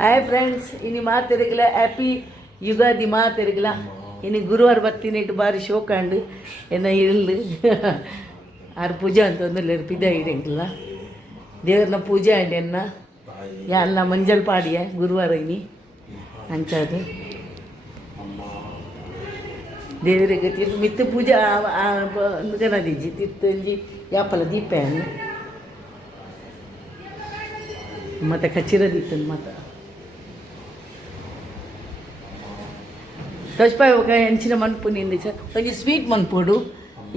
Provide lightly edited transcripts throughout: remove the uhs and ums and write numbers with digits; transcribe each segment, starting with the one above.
Hi friends, ಇನ್ನು ಮಾತಿರಗಿಲ್ಲ happy Ugadi ಮಾತಿರಗಿಲ್ಲ. ಇನ್ನು ಗುರುವಾರ ಬರ್ತೀನಿ ಇಟ್ಟು ಬಾರಿ ಶೋಕಾಂಡು ಎನ್ನ ಇರಲು ಆರು ಪೂಜೆ ಅಂತ ಒಂದಲ್ಲ ಪಿದ ಇಡಂಗಿಲ್ಲ ದೇವ್ರನ್ನ ಪೂಜೆ ಆಂಡಿ ಎನ್ನ ಎಲ್ಲ ಮಂಜಲ್ ಪಾಡಿಯ ಗುರುವಾರ ಇನಿ ಅಂಚದು ದೇವರಿಗೆ ಮಿತ್ತು ಪೂಜೆ ಗಣದಿಜ್ಜಿ ತಿತ್ತಂಜಿ ಯಾಪಲ ದೀಪ ಮತ್ತು ಕಚ್ಚಿರದಿತ್ತು ಮತ್ತು ತಜ್ಪಾಯಿ ఒక ಹೆಂಚಿನ ಮನ್ಪು ನಿಂದು ಸರ್ ಒಂಜಿ ಸ್ವೀಟ್ ಮನ್ಪೋಡು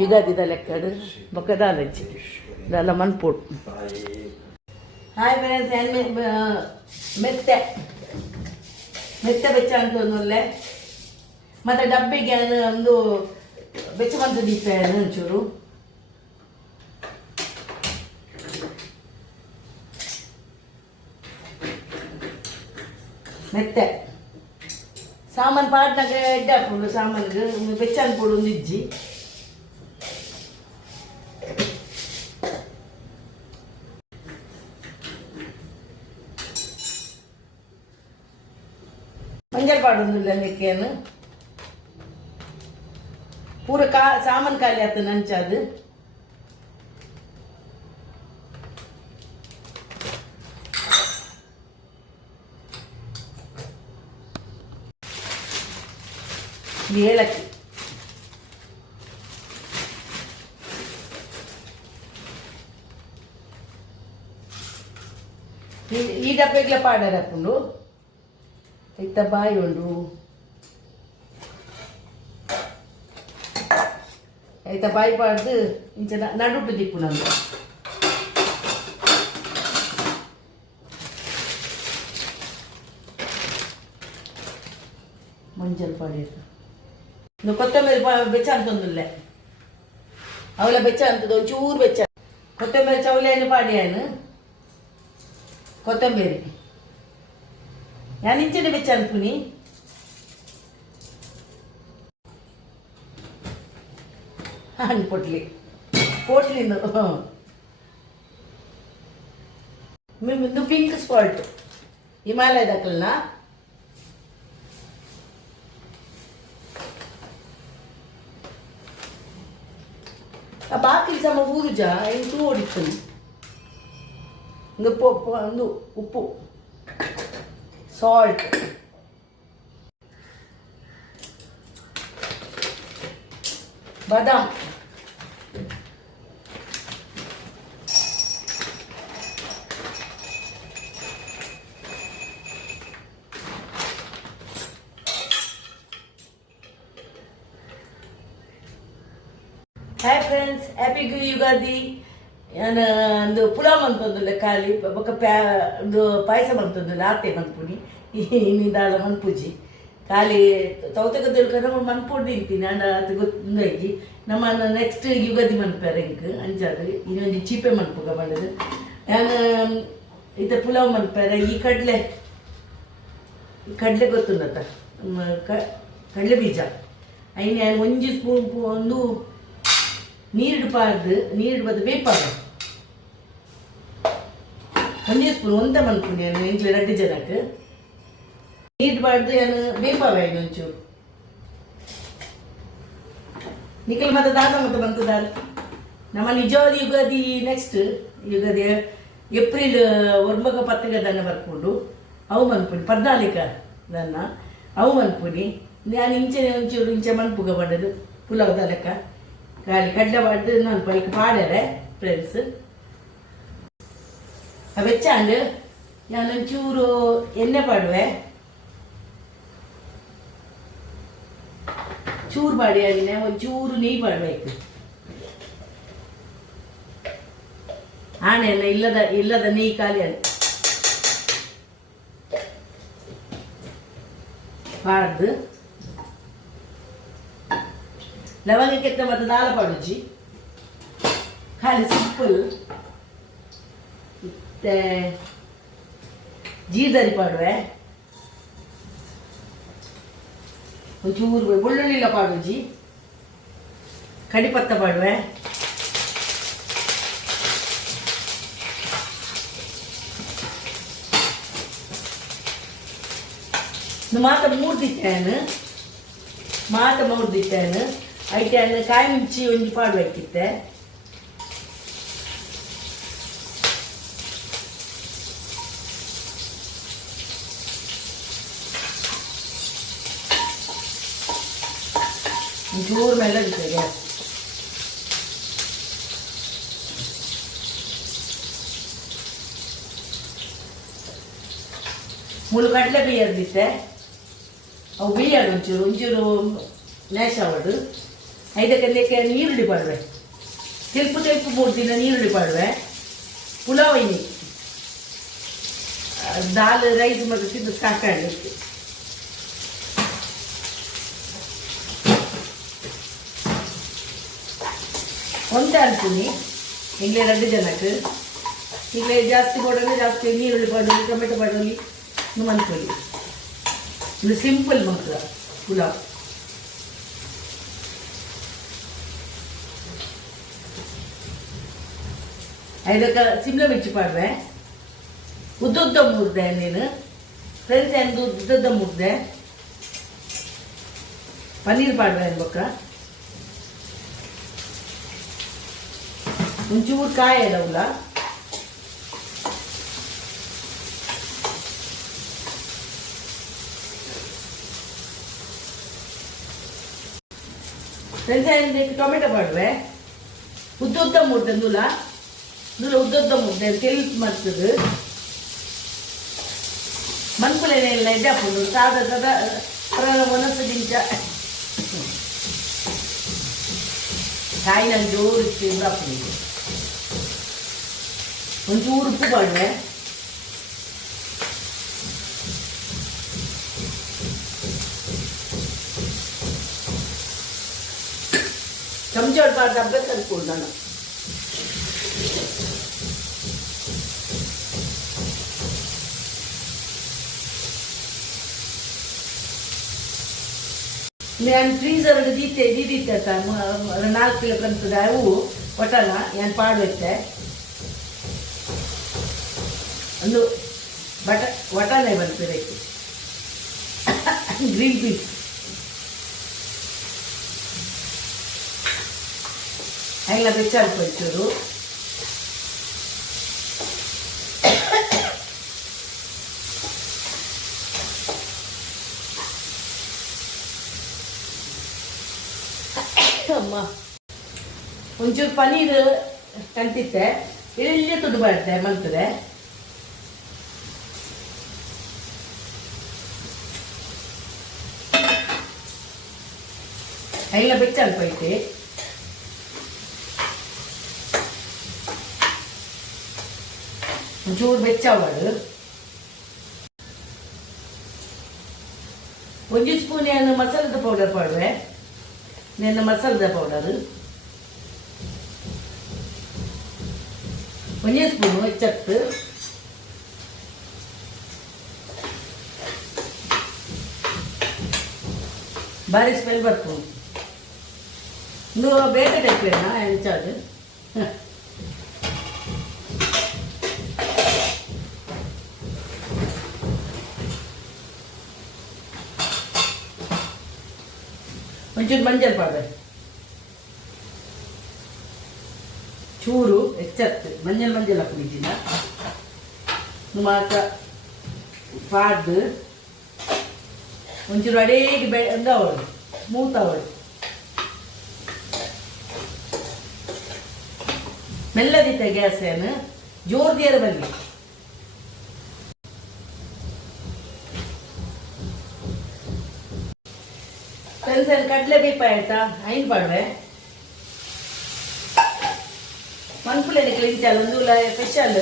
ಯುಗಾದಿದ ಲೆಕ್ಕಡು ಬೊಕ್ಕದಾಲಜ್ಜಿ ಇದೆಲ್ಲ ಮನ್ಪೋಡು. ಹಾಯ್ ಫ್ರೆಂಡ್ಸ್, ಮೆತ್ತೆ ಮೆತ್ತೆ ಬೆಚ್ಚ ಅಂತ ಒಂದೊಳ್ಳೆ ಮತ್ತು ಡಬ್ಬಿಗೆ ಒಂದು ಬೆಚ್ಚವಂತ ದೀಪ ಒಂಚೂರು ಮೆತ್ತೆ ಸಾಮಾನು ಪಾಟ್ನಾಗ ಎಡ್ಡೆ ಹಾಕೊಂಡು ಸಾಮಾನಿಗೆ ಬೆಚ್ಚ ಅನ್ಕೊಡು ಒಂದು ಇಜ್ಜಿ ಮಂಜಲ್ ಪಾಡೊಂದಿಲ್ಲ ನೆಕ್ಕೆಯನ್ನು ಪೂರ ಸಾಮಾನು ಖಾಲಿ ಆಯ್ತು ನಂಚಾದು. ಏಲಕ್ಕಿ ಈ ಡಬ್ಬೆಗ್ಲ ಪಾಡರ್ ಹಾಕೊಂಡು ಇತ್ತ ಬಾಯಿ ಉಂಡು ಆಯ್ತಾ ಬಾಯಿ ಪಾಡ್ದು ಇಂಚ ನಡುಟು ದಿಪ್ಪು ನಮ್ದು ಮಂಜಲ್ ಪಾಡಿ ಇನ್ನು ಕೊತ್ತಂಬರಿ ಬೆಚ್ಚ ಅಂತಂದಿಲ್ಲ ಅವಳ ಬೆಚ್ಚ ಅಂತದ್ದು ಒಂಚೂರು ಬೆಚ್ಚ ಕೊತ್ತಂಬರಿ ಚೌಲೆಯನ್ನು ಪಾಡಿಯಾನು ಕೊತ್ತಂಬರಿ ನಾನು ಇಂಚನೆ ಬೆಚ್ಚ ಅನ್ಪುನಿ ಹಣ್ಣು ಪೋಟ್ಲಿಂದು ಇದು ಪಿಂಕ್ ಸ್ಪಾಟ್ ಹಿಮಾಲಯದಕ್ಕಲ್ನ ಬಾಕಿ ಸಮ ಊರುಜ ಇಂಟು ಓಡಿತ್ತು ಒಂದು ಉಪ್ಪು ಸಾಲ್ಟ್ ಬಾದಾಮ್ ಹಾಯ್ ಫ್ರೆಂಡ್ಸ್, ಹ್ಯಾಪಿ ಯುಗಾದಿ. ನಾನು ಒಂದು ಪುಲಾವ್ ಅಂತಂದಿಲ್ಲ ಖಾಲಿ ಬೊಕ್ಕ ಒಂದು ಪಾಯಸ ಬಂತಂದಿಲ್ಲ ಆತೆ ಮನ್ಪುನಿ ಇನ್ನಿದಾಳ ಮನ್ಪುಜಿ ಖಾಲಿ ತವತಗ ತಿಳ್ಕೊಂಡು ನಮ್ಮ ಮನ್ಪುಡ್ ನಿಂತೀನಿ ಅಂಡ ಅದು ಗೊತ್ತೈಜಿ ನಮ್ಮ ನೆಕ್ಸ್ಟ್ ಯುಗಾದಿ ಮನ್ಪಾರ ಇಂಕ್ ಅಂಚಾದು ಇನ್ನೊಂದು ಚೀಪೆ ಮನ್ಪುಗ ಬಂದದು ನಾನು ಇತ್ತ ಪುಲಾವ್ ಮನ್ಪಾರ. ಈ ಕಡಲೆ ಗೊತ್ತುಂದತ್ತ ಕಡಲೆ ಬೀಜ ಐನು ನಾನು ಒಂಜಿ ಸ್ಪೂನ್ ಒಂದು ನೀರು ಬದ್ದು ಬೇಪಾಗ ಒಂದೇ ಸ್ಪೂನ್ ಒಂದ ಮನ್ಪುನಿ ನಾನು ಎಂಕ್ಲೆ 2 ಜನಕ್ಕೆ ನೀರು ಬಾರ್ದು ನಾನು ಬೇಪಾವ ಒಂಚೂರು ನಿಖಲ್ ಮತ್ತೆ ದಾದ ಮತ್ತೆ ಬಂತದಾರ ನಮ್ಮ ನಿಜವಾದ ಯುಗಾದಿ ನೆಕ್ಸ್ಟ್ ಯುಗಾದಿ ಏಪ್ರಿಲ್ 9 ದನ್ನ ಬರ್ಕೊಂಡು ಅವು ಮನ್ಪುನಿ 14 ದನ್ನ ಅವು ಮನ್ಪುನಿ. ನಾನು ಇಂಚೆ ಒಂಚೂರು ಇಂಚೆ ಮನ್ಪುಗ ಬಂದದು ಪುಲಾವ್ದ ಲೆಕ್ಕ ಖಾಲಿ ಕಡ್ಲೆ ಬಾಡ್ದು ನಾನು ಪೈಕ್ ಪಾಡ್ಯಾರೆ ಫ್ರೆಂಡ್ಸ್. ಬೆಚ್ಚಾಂಡು ನಾನೊಂಚೂರು ಎಣ್ಣೆ ಪಾಡುವೆ ಚೂರು ಬಾಡಿ ಅಲ್ಲಿನ ಒಂಚೂರು ನೆಯ್ ಪಾಡ್ಬೇಕು. ಆಣೆಲ್ಲ ಇಲ್ಲದ ನೆಯ್ ಖಾಲಿ ಅಲ್ಲಿ ಪಾಡ್ದು ಲವಂಗಕ್ಕೆ ಮತ್ತೆ ದಾಲ ಪಾಡುಜಿ ಖಾಲಿ ಸಿಂಪಲ್ ಮತ್ತೆ ಜೀರ್ದರಿ ಪಾಡುವೆ ಒಂಚೂರು ಬೆಳ್ಳುಳ್ಳಿಲ್ಲ ಪಾಡುಜಿ ಕಡಿಪತ್ತ ಪಾಡುವೆ ಮಾತ ಮೂರ್ದಿತ್ತೇನು ಮಾತ ಮೂರ್ದಿತ್ತೇನು ಐಟೇನು ಕಾಯಿ ಮುಂಚಿ ಒಂಜಿ ಪಾಡ್ಬೇಕಿತ್ತೆ ಒಂಚೂರು ಮೆಲ್ಲದಿತ್ತೆ ಗ್ಯಾಸ್ ಮೂಲು ಕಡಲೆ ಬೇಯದಿತ್ತೆ ಅವು ಬೇಯಡು ಒಂಚೂರು ಒಂಚೂರು ನ್ಯಾಶ ಅವಡು ಐದಕ್ಕೆ ನೀರುಳ್ಳಿ ಪಾಡುವೆ ತೆಲ್ಪು 3 ದಿನ ನೀರುಳ್ಳಿ ಪಾಡುವೆ ಪುಲಾವ್ ಐನಿ ದಾಲ್ ರೈಸ್ ಮತ್ತು ತಿಂದು ಸಾಕಾಗಲಿಕ್ಕೆ ಒಂದೇ ಅನ್ತೀನಿ ಈಗಲೇ 2 ಜನಕ್ಕೆ ಈಗಲೇ ಜಾಸ್ತಿ ಮಾಡೋದು ಜಾಸ್ತಿ ನೀರುಳ್ಳಿ ಪಾಡೋಲಿ ಟೊಮೆಟೊ ಪಾಡೋಲಿ ನೀವು ಅನ್ಕೊಳ್ಳಿ ಇದು ಸಿಂಪಲ್ ಮಾತ್ರ ಪುಲಾವ್ ಐದಕ್ಕೆ ಸಿಮ್ಲಾ ಮಿರ್ಚಿ ಪಾಡುವೆ ಉದ್ದುದ್ದ ಮುರ್ದೆ ನೀನು ಫ್ರೆಂಡ್ಸ್ ಎಂದು ಉದ್ದುದ್ದ ಮುರ್ದೆ ಪನ್ನೀರ್ ಪಾಡುವೆ ಅನ್ಬೇಕ ಒಂಚೂರು ಕಾಯಿ ಅದಾವಲ್ಲ ಫ್ರೆಂಡ್ಸ್ ಟೊಮೆಟೊ ಪಾಡುವೆ ಉದ್ದುದ್ದ ಮುರ್ದೆ ನೂಲ ಉದ್ದುದ್ದ ಮುದ್ದೆ ತೆಲ್ಪ್ ಮಾಡ್ತದೆ ಮನ್ಪುಲೆಲ್ಲ ಇದ್ದಾಪುಂಡು ಸಾದ ಮನಸ್ಸು ದಿಂಚ ಕಾಯಿ ನಾನು ಜೋರಿಸಿ ಇದ್ದಾಪುಂಡು ಒಂಚೂರು ಉಪ್ಪು ಪಾಡುವೆ ಚಮಚ ಪಾಡ್ದು ಹಬ್ಬ ಕಲ್ತ್ಕೊಂಡು ನಾನು ನಾನು ಫ್ರೀಸರ್ ದೀದಿತ್ತೆ 4 ಕಿಲೋ ಕಂತದ ಅವು ಒಟ್ಟನ ನಾನು ಪಾಡುತ್ತೆ ಒಂದು ಒಟನೆ ಬಂತು ಗ್ರೀನ್ ಪೀಸ್ ಎಲ್ಲ ಬೆಚ್ಚಾಡ್ಕೊಳ್ತರು ಅಮ್ಮ ಒಂಚೂರು ಪನ್ನೀರ್ ಕಂತಿತ್ತೆ ಇಲ್ಲಿ ತುಡು ಬರುತ್ತೆ ಮಂತದೆ ಎಲ್ಲ ಬೆಚ್ಚಲ್ಪೈತೆ ಒಂಚೂರು ಬೆಚ್ಚಾವಾಡು 1 ಸ್ಪೂನ್ ಏನು ಮಸಾಲದ ಪೌಡರ್ ಪಾಡುವೆ ನನ್ನ ಮಸಾಲದ ಪೌಡರ್ 1 ಸ್ಪೂನು ಹೆಚ್ಚತ್ತು ಭಾರಿ ಸ್ಮೆಲ್ ಬರ್ತು ನೀವು ಬೇಗ ತೆಕ್ಲೇನಾ ಹೆಚ್ಚಾದು ಒಂಚೂರು ಮಂಜಲ್ ಪಾಡ್ರೆ ಚೂರು ಹೆಚ್ಚತ್ತು ಮಂಜಲ್ ಹಾಕೊಂಡಿದ್ದಿಲ್ಲ ಮಾತ್ರ ಪಾಡ್ದು ಒಂಚೂರು ಅಡೇಗೆ ಅವಳು ಮೂತ ಅವಳು ಮೆಲ್ಲದಿತ್ತೆ ಗ್ಯಾಸ್ ಏನು ಜೋರ್ದಿಯರ ಬಲ್ಲಿ ಫ್ರೆಂಡ್ಸ್ ಕಡಲೆ ಬೀಪ ಆಯ್ತಾ ಐನ್ ಪಾಡುವೆ ಮನ್ಪುಲೆನೆ ಕ್ಲಿಂಚಲ್ ಒಂದು ಸ್ಪೆಷಲ್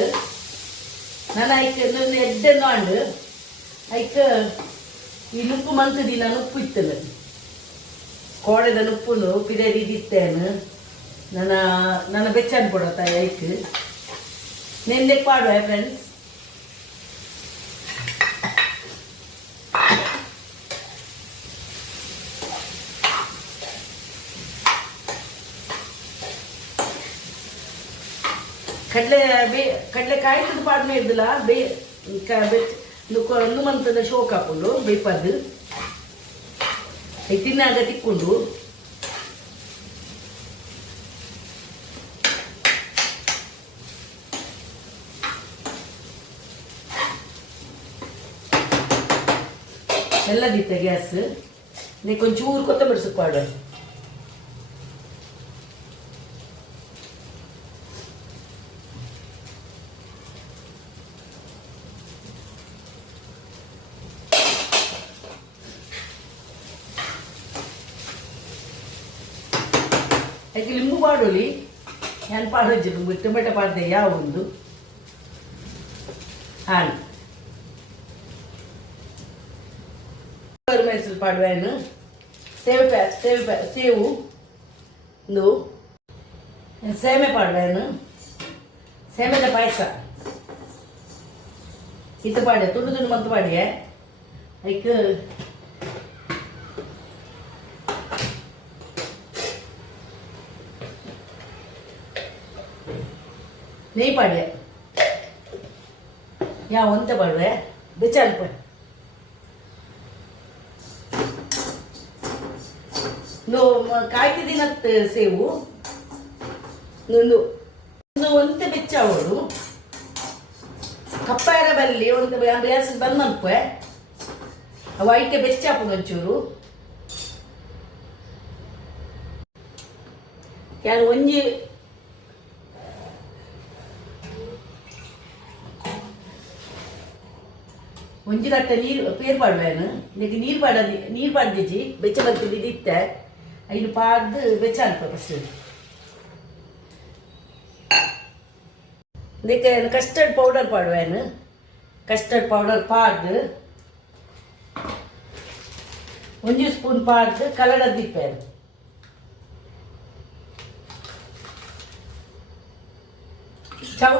ನಾನು ಐಕ್ ಎಡ್ಡೆನ್ನು ಆಂಡು ಐಕ್ ಈ ನುಪ್ಪು ಮಂತದಿ ನಾನು ಉಪ್ಪು ಇತ್ತಲ್ಲ ಕೋಡೆದ ನುಪ್ಪುನು ಪಿರೇರಿ ಇತ್ತೇನು ನನ್ನ ಬೆಚ್ಚನ್ ಕೊಡತ್ತ ಐಕ್ ನೆನ್ನೆ ಪಾಡುವೆ ಫ್ರೆಂಡ್ಸ್ ಕಡಲೆ ಕಾಯಿ ತುಡು ಪಾಡ್ಮೆ ಇದ್ದಿಲ್ಲ ಒಂದು ಮಂತದ ಶೋಕ್ ಹಾಕೊಂಡು ಬೇಪದ್ದು ತಿನ್ನಾಗ ತಿಕ್ಕೊಂಡು ಎಲ್ಲ ದಿತ್ತ ಗ್ಯಾಸ್ ಕೊಂಚೂರು ಕೊತ್ತಂಬರಿ ಸೊಪ್ಪು ಆಡು ಅದಕ್ಕೆ ಲಿಂಬು ಪಾಡೋಲಿ ನಾನು ಪಾಡೋಜಿ ಲಿಂಬು ಟೊಮೆಟೊ ಪಾಡ್ದೆ ಯಾವ ಒಂದು ಹಾಲು ಮೆಣಸು ಪಾಡುವೆನು ಸೇವು ಒಂದು ಸೇಮೆ ಪಾಡುವೆನು ಸೇಮೆದ ಪಾಯಸ ಇದು ಪಾಡ್ಯ ತುಂಡು ತುಂಡು ಮಂತು ಪಾಡ್ಯ ಅದಕ್ಕೆ ನೆಯ್ ಪಾಡ್ಯ ಯಾವ ಒಂತ ಪಾಡುವೆ ಬೆಚ್ಚಲ್ಪ ಕಾಯ್ತಿದ್ದೀನ ಸೇವು ಒಂದು ಒಂತೆ ಬೆಚ್ಚ ಅವಳು ಕಪ್ಪಾಯರ ಬಲ್ಲಿ ಒಂದು ಬೇಸ್ ಬಂದು ಅನ್ಪೆ ವೈಟ್ ಬೆಚ್ಚ ಹಾಕೋದು ಒಂಚೂರು ಯಾರು ಒಂಜಿ ರಟ್ಟ ನೀರು ಪೇರು ಪಾಡುವೇನು ಇದಕ್ಕೆ ನೀರು ಪಾಡ್ದಿಜಿ ಬೆಚ್ಚ ಬರ್ತಿದ್ದು ಇತ್ತೆ ಐದು ಪಾಡ್ದು ಬೆಚ್ಚ ಅನ್ಪ ಫಸ್ಟ್ ಇದಕ್ಕೆ ಕಸ್ಟರ್ಡ್ ಪೌಡರ್ ಪಾಡುವೇನು ಕಸ್ಟರ್ಡ್ ಪೌಡರ್ ಪಾಡ್ದು ಒಂಜಿ ಸ್ಪೂನ್ ಪಾಡ್ದು ಕಲರ್ ದಿಪ್ಪೇನು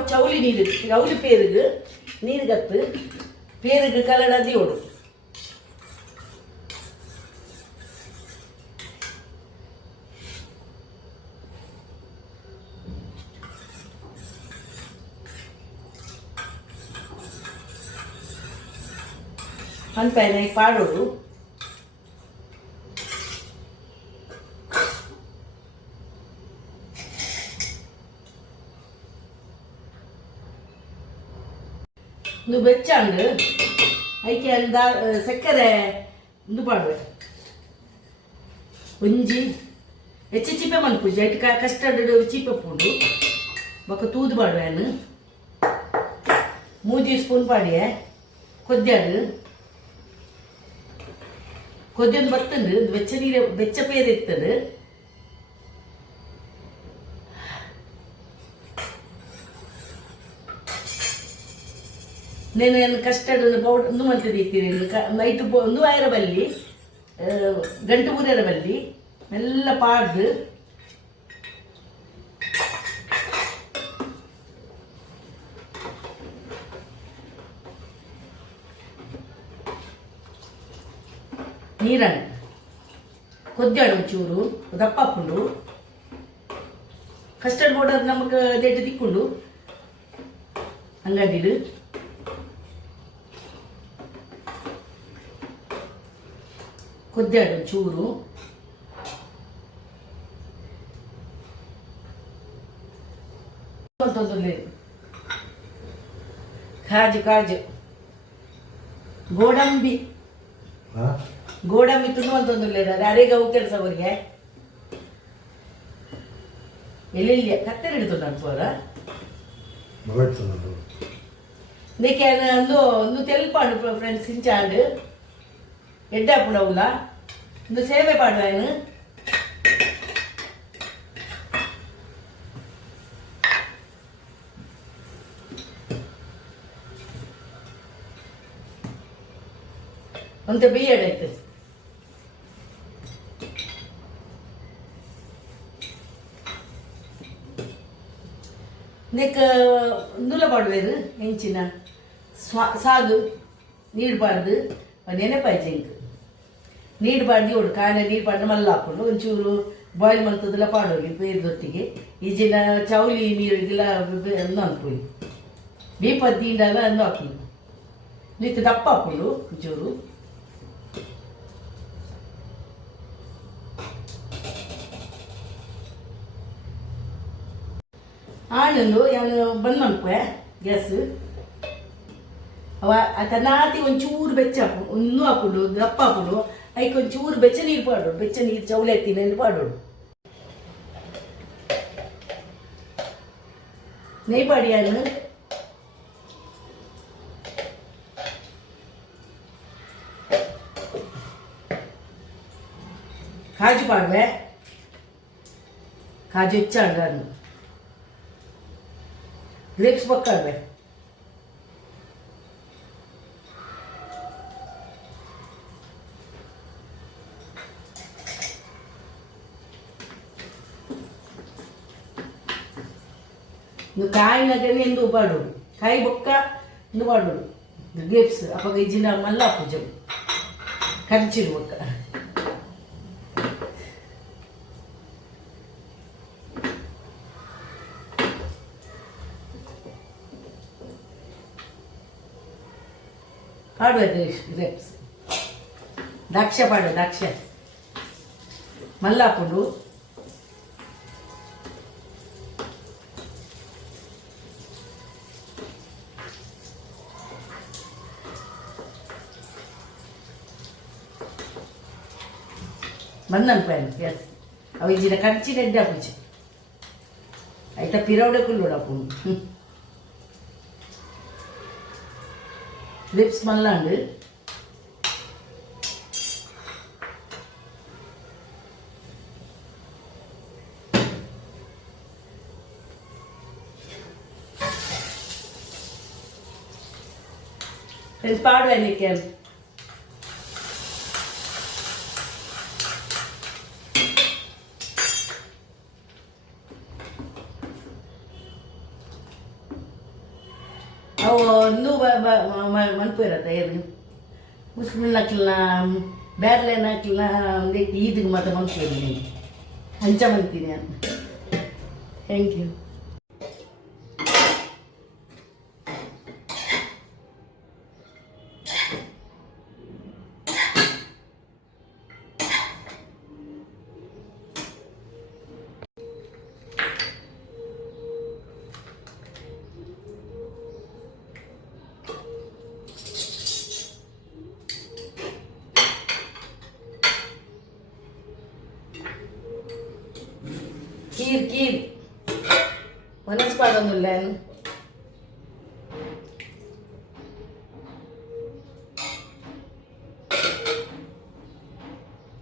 ಚೌಲಿ ನೀರು ಚೌಲಿ ಪೇರುಗು ನೀರು ಕತ್ತು பேருக்கு கலடாதி ஓடும் ಅನ್ಪೇನೆ ಪಾಡೋಡು ಇದು ಬೆಚ್ಚಂಡು ಅದಕ್ಕೆ ಸಕ್ಕರೆ ಇದು ಪಾಡುವೆ ಒಂಜಿ ಹೆಚ್ಚು ಚಿಪ್ಪೆ ಮನ್ಪುಜಿ ಐಟ್ ಕಸ್ಟರ್ಡ್ ಚಿಪ್ಪೆ ಪುಂಡು ಬೊಕ್ಕ ತೂದು ಪಾಡುವೆನು 3 ಸ್ಪೂನ್ ಪಾಡಿಯೆ ಕೊದ್ಯಾಡು ಕೊದ್ಯೊಂದು ಬತ್ತಂಡು ಬೆಚ್ಚ ನೀರು ಬೆಚ್ಚ ಪೇರು ಇತ್ತದು నేను కస్టర్డ్ పౌడర్ ಒಂದು ಮಂತ್ ದೀತೀನಿ ನೈಟ್ ಒಂದು ಆಯರ ಬಲ್ಲಿ ಗಂಟು ಊರರ ಬಲ್ಲಿ ಎಲ್ಲ ಪಾಡ್ದು ನೀರನ್ನು ಕೊದ್ದಾಡು ಒಂಚೂರು ದಪ್ಪ ಹಾಕೊಂಡು ಕಸ್ಟರ್ಡ್ ಪೌಡರ್ ನಮಗೆ ದೇಟು ತಿಕ್ಕೊಂಡು ಅಂಗಡಿಡು ಕೊದ್ದಾಡು ಚೂರು ಕಾಜು ಕಾಜು ಗೋಡಂಬಿ ಗೋಡಂಬಿ ತಿನ್ನುವಂತೊಂದಿಲ್ಲ ಅರೆಗವು ಕೆಲಸ ಅವರಿಗೆ ಎಲ್ಲೆಲ್ಲಿ ಕತ್ತರಿ ಹಿಡಿದು ಅನ್ಕೋರ నీకు నువ్వు తెలుపాడు ఫ్రెండ్స్ ఇంచాడు ఎడ్డప్పుడు అవులా నువ్వు సేవే పాడు ఆయన అంత బియ్యాడైతే నీకు ఇందులో పడలేదు ఎంచిన సాగు నీరు పడదు ನೆನೆಪಾಯ್ತು ಇಂಕ್ ನೀರು ಪಾಡ್ದು ಒಡು ಕಾಯಿಲೆ ನೀರು ಪಾಡ್ದು ಮಲ್ಲ ಹಾಕೊಂಡು ಒಂಚೂರು ಬಾಯ್ಲ್ ಮಲ್ತದೆಲ್ಲ ಪಾಡೋಗಿ ಪೇರ್ದೊಟ್ಟಿಗೆ ಈಜಿನ ಚೌಲಿ ನೀರಿಗೆಲ್ಲ ಅಂದು ಅನ್ಕೊಳ್ಳಿ ಬೀಪದ್ದು ದಿಂಡಲ್ಲ ಅಂದು ಹಾಕೊಂಡು నీకు దప్ప అప్పులు జోರು ಆಣಲು ಯಾನು ಬಂದ್ ಮನ್ಪೆ ಗ್ಯಾಸ್ ಅವ ತನಾತಿ ಒಂಚೂರು ಬೆಚ್ಚ ಒಂದು ಹಾಪುಡು ದಪ್ಪ ಹಾಪುಡು ಐಕ್ ಒಂಚೂರು ಬೆಚ್ಚ ನೀರು ಪಾಡೋಡು ಬೆಚ್ಚ ನೀರು ಚೌಲೆ ಎತ್ತಿನ ಪಾಡೋಡು ನೆಯ್ ಪಾಡಿ ಯಾನು ಕಾಜು ಪಾಡುವೆ ಕಾಜು ಹೆಚ್ಚಾಡು ಗ್ರೇಪ್ಸ್ ಪಕ್ಕಾಡುವೆ నువ్వు కాయన కానీ ఎందుకు పాడు కాయ బొక్క నువ్వు పాడు గ్రేప్స్ అప్పగ ఇచ్చిన మళ్ళా పూజం కరిచిరు బొక్క పాడు గ్రేప్స్ ద్రాక్ష పాడు ద్రాక్ష మల్లాపుడు ಬಂದನ್ಪಾಯನು ಎಸ್ ಅವು ಇಜ್ಜಿನ ಕಡ್ಚಿನ ಎಡ್ಡೆ ಹಾಪುಜಿ ಆಯ್ತಾ ಪಿರವಡೆ ಕುಲ್ಲೋಡು ಹಾಪುಂಡು ಲಿಪ್ಸ್ ಮಲ್ಲಾಂಡು ಫ್ರೆಂಡ್ಸ್ ಪಾಡುವೆ ನಿಕ್ಕೆ ಅವು ಇನ್ನೂ ಮನ್ಪು ಇರತ್ತೆ ಏನು ಮುಸ್ಲಿಮ್ ಹಾಕ್ಲಿಲ್ಲ ಬೇರ್ಲೇನು ಹಾಕ್ಲಿಲ್ಲ ಒಂದು ಈದಿಗೆ ಮತ್ತೆ ಮನ್ಪು ಇರಲಿ ಹಂಚ ಮಂತೀನಿ ಅಂತ thank you kheer kheer Manas पाडोनुल्लानु